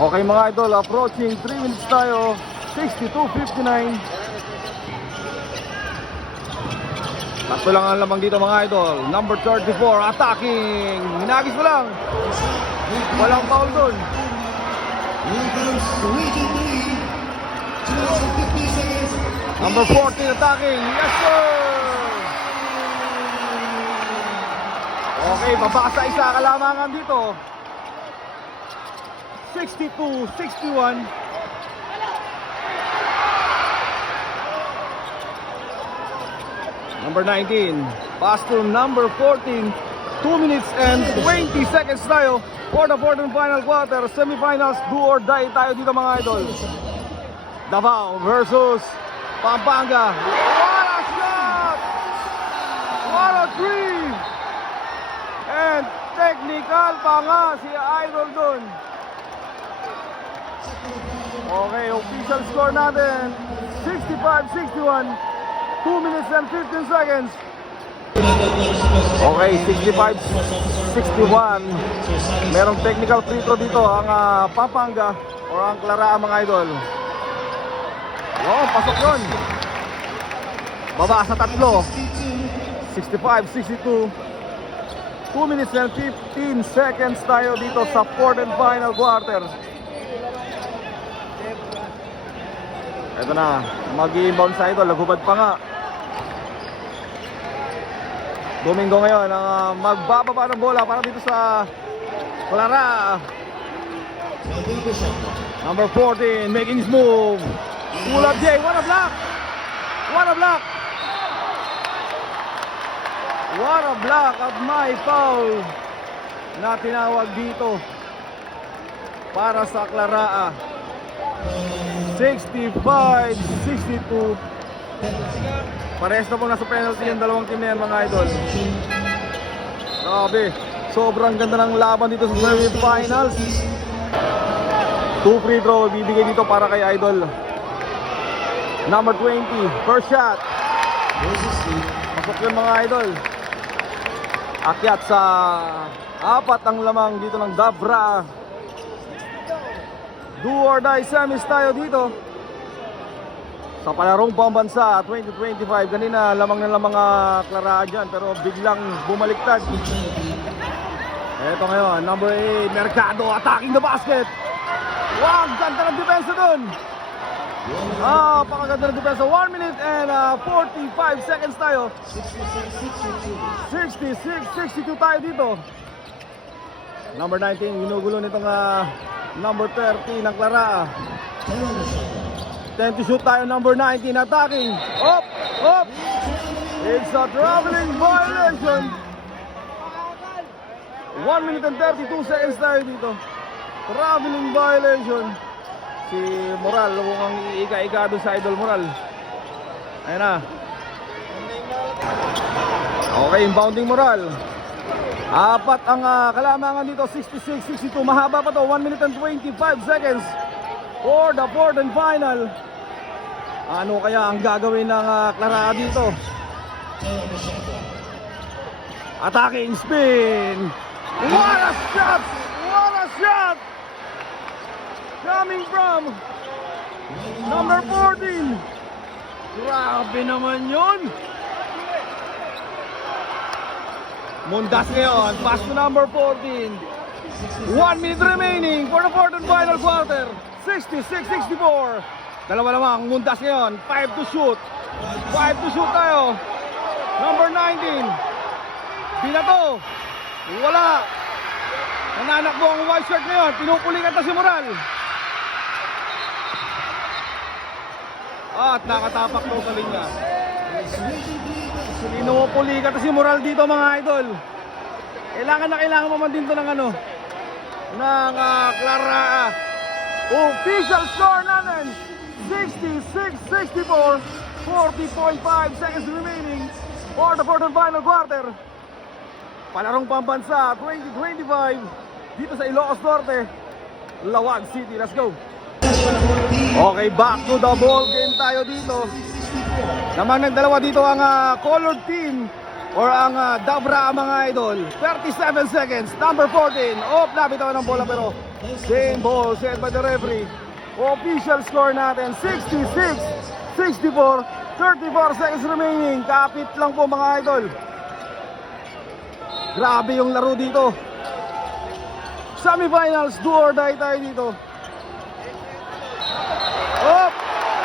Okay mga idol, approaching 3 minutes tayo. 62:59. Tatlo lang ang lamang dito mga idol. Number 34 attacking. Hinagis mo lang. Walang foul dun. Number 14 attacking. Yes sir. Okay, babasa isa kalamangan dito. 62-61. Number 19, pass to number 14. 2 minutes and 20 seconds tayo for the fourth and final quarter. Semifinals, do or die tayo dito mga idol. Davao versus Pampanga. What a shot! What a three! And technical pa nga si Idol dun. Okay, official score natin 65-61. 2 minutes and 15 seconds. Okay, 65-61. Merong technical free throw dito ang Pampanga or ang Clara mga idol. Pasok yun. Baba sa tatlo. 65-62. 2 minutes and 15 seconds tayo dito sa fourth and final quarter. Ito na, mag-i-inbound sa idol, naghubad pa nga. Domingo ngayon ang magbababa ng bola para dito sa Clara. Number 14 making his move. Pull up Jay, what a block! What a block! What a block at may foul na tinawag dito para sa Clara. 65-62. Parehas na po nasa penalty yung dalawang team na yan mga idol. Grabe, sobrang ganda ng laban dito sa semifinals. 2 free throw bibigay dito para kay idol. Number 20, first shot. Pasok yun mga idol. Akyat sa apat ang lamang dito ng Dabra. Do or die semis tayo dito sa palarong pambansa 2025. Kanina lamang na lamang Clara dyan, pero biglang bumaliktad. Eto ngayon, number 8 Mercado attacking the basket. Wow, ganda ng depensa dun. Pakaganda ng depensa. 1 minute and 45 seconds tayo. 66-62 tayo dito. Number 19 ginugulo nitong number 30 ng Clara. 10 to shoot tayo. Number 19 attacking. Up! It's a traveling violation. 1 minute and 32 seconds tayo dito. Traveling violation. Si Moral, mukhang iika-ika doon sa Idol Moral. Ayan na. Okay, inbounding Moral. Apat ang kalamangan dito. 66-62. Mahaba pa to. 1 minute and 25 seconds for the fourth and final. Ano kaya ang gagawin ng Clara dito? Attacking spin. What a shot! What a shot! Coming from number 14. Grabe naman yun. Mundas ngayon, pass to number 14. 1 minute remaining for the fourth and final quarter. 66-64. Dalawa lamang, Mundas ngayon. 5 to shoot. 5 to shoot tayo. Number 19. Binato. Wala. Nananakbo ang white shirt ngayon. Pinupulikan ta si Moral. At nakatapak daw sa linya. Pinupulikan ta si Moral dito mga idol. Kailangan mo man din to ng ng Clara. Official score natin 66-64. 40.5 seconds remaining for the fourth and final quarter. Palarong pambansa 2025 dito sa Ilocos Norte, Lawag City. Let's go. Okay, back to the ball game tayo dito. Naman ng dalawa dito ang colored team or ang Dabra mga idol. 37 seconds. Number 14. Nabitaw ng bola pero Same ball set by the referee. Official score natin 66-64. 34 seconds remaining. Kapit lang po mga idol. Grabe yung laro dito. Semifinals, do or die tayo dito. Up!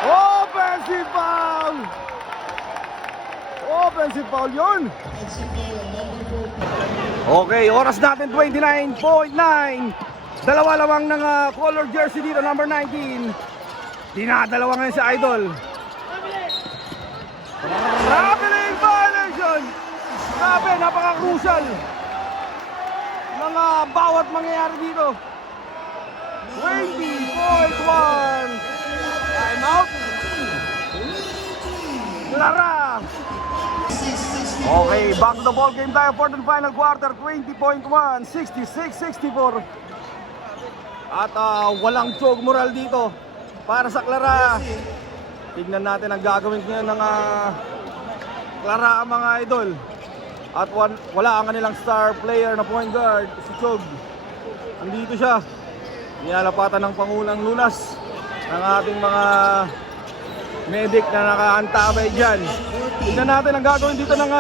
Offensive foul! Offensive foul yun. Okay, oras natin 29.9. Dalawa lamang ng color jersey dito, number 19. Dinadalawa ngayon si Idol. Traveling violation. Grabe, napaka-crucial mga bawat mangyayari dito. 20.1. Time out. Lara. Okay, back to the ball game tayo for the final quarter. 20.1, 66-64. At walang choke moral dito para sa Clara. Tignan natin ang gagawin ngayon ng Clara mga idol. At wala ang kanilang star player na point guard, si Chog. Andito siya. Nilalapatan ng Pangulang Lunas ng ating mga medic na nakaantabay dyan. Tignan natin ang gagawin dito ng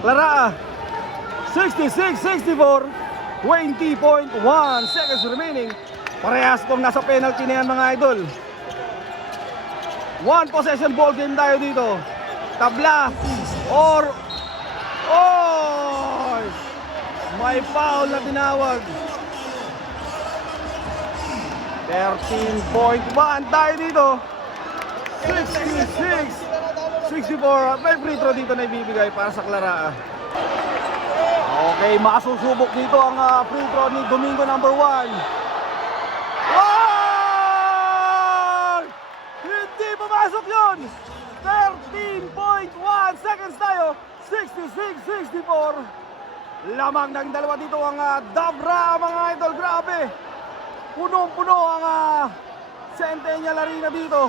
Clara. 66-64. 20.1 seconds remaining. Parehas kung nasa penalty na yan mga idol. One possession ball game tayo dito. Tabla or may foul na tinawag. 13.1 tayo dito. 66-64. May free throw dito na ibibigay para sa Clara. Okay, masusubok dito ang free throw ni Domingo number 1. Hindi pumasok yun. 13.1 seconds tayo. 66-64. Lamang ng dalawa dito ang Dabra mga idol. Grabe. Punong-puno ang Centennial Arena dito.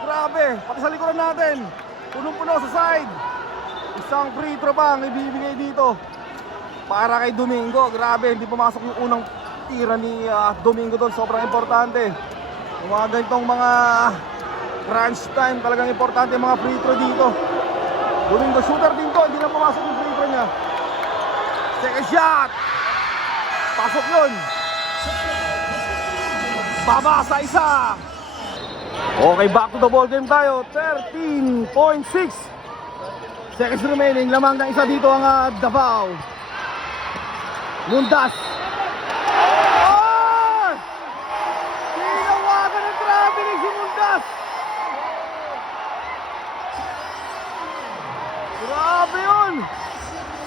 Grabe. Pati sa likuran natin. Punong-puno sa side. Isang free throw pa ang ibibigay dito para kay Domingo. Grabe. Hindi pumasok yung unang tira ni Domingo doon. Sobrang importante. Yung mga ganitong mga crunch time, talagang importante yung mga free throw dito. Domingo shooter din to, hindi na pumasok yung free throw niya. Second shot. Pasok yun. Baba sa isa. Okay, back to the ball game tayo. 13.6 seconds remaining. Lamang ng isa dito ang Davao. Mundas. Tinawagan ng traveling si Mundas. Grabe yun.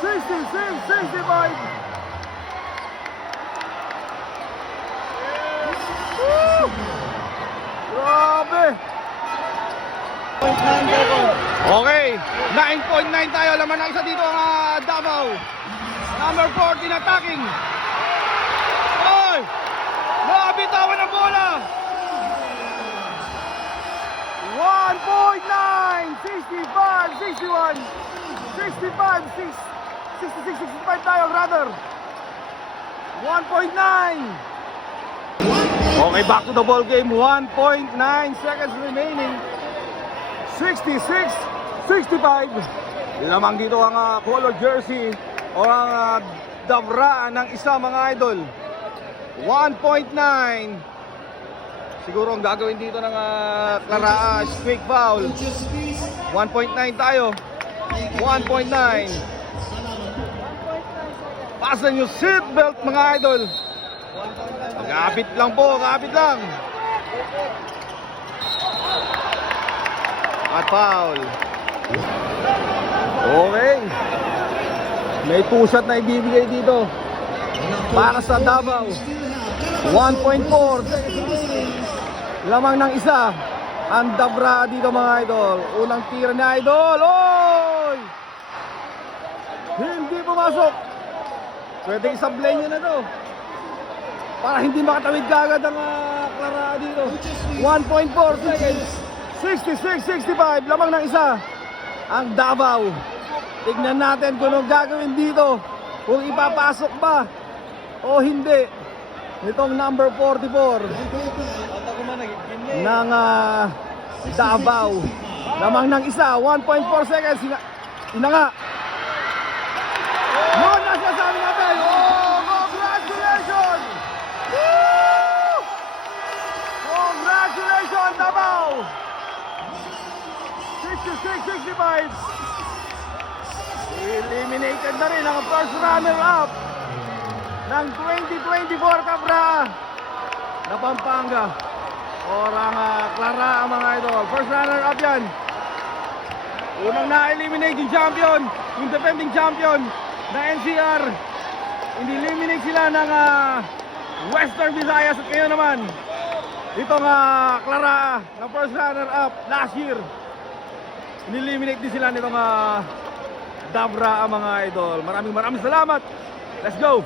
66-65. Grabe. Okay, 9.9 tayo. Laman na isa dito ang Davao. Number 14 attacking. Oy! Nabitawan ng bola. 1.9, 65, 61, 65, 66, 65 tayo rather. 1.9. Okay, back to the ball game. 1.9 seconds remaining. 66-65. Lamang dito ang color jersey o ang Davra ng isa mga idol. 1.9. Siguro ang gagawin dito ng Clara quick foul. 1.9 tayo. 1.9. Fasten yung seatbelt mga idol. Kapit lang po, kapit lang. At foul. Okay. May two shot na ibibigay dito para sa Davao. 1.4. Lamang ng isa ang Dabra dito mga idol. Unang tira ni Idol. Oy! Hindi pumasok. Pwede isablay nyo na to para hindi makatawid kagad ang Clara dito. 1.4 seconds. 66-65. Lamang ng isa ang Davao. Tignan natin kung anong gagawin dito. Kung ipapasok ba o hindi nitong number 44 ng Davao. Lamang ng isa, 1.4 seconds. Ina nga. Yun na sinasabi natin. Oh, congratulations! Woo! Congratulations, Davao! 66-65. Eliminated na rin ang first runner-up ng 2024 Cabra na Pampanga. Orang Clara ang mga idol. First runner-up yan. Unang na-eliminate yung champion, yung defending champion na NCR. Ini-eliminate sila ng Western Visayas at ngayon naman itong Clara na first runner-up last year. Ini-eliminate din sila nitong Dabra ang mga idol. Maraming salamat. Let's go!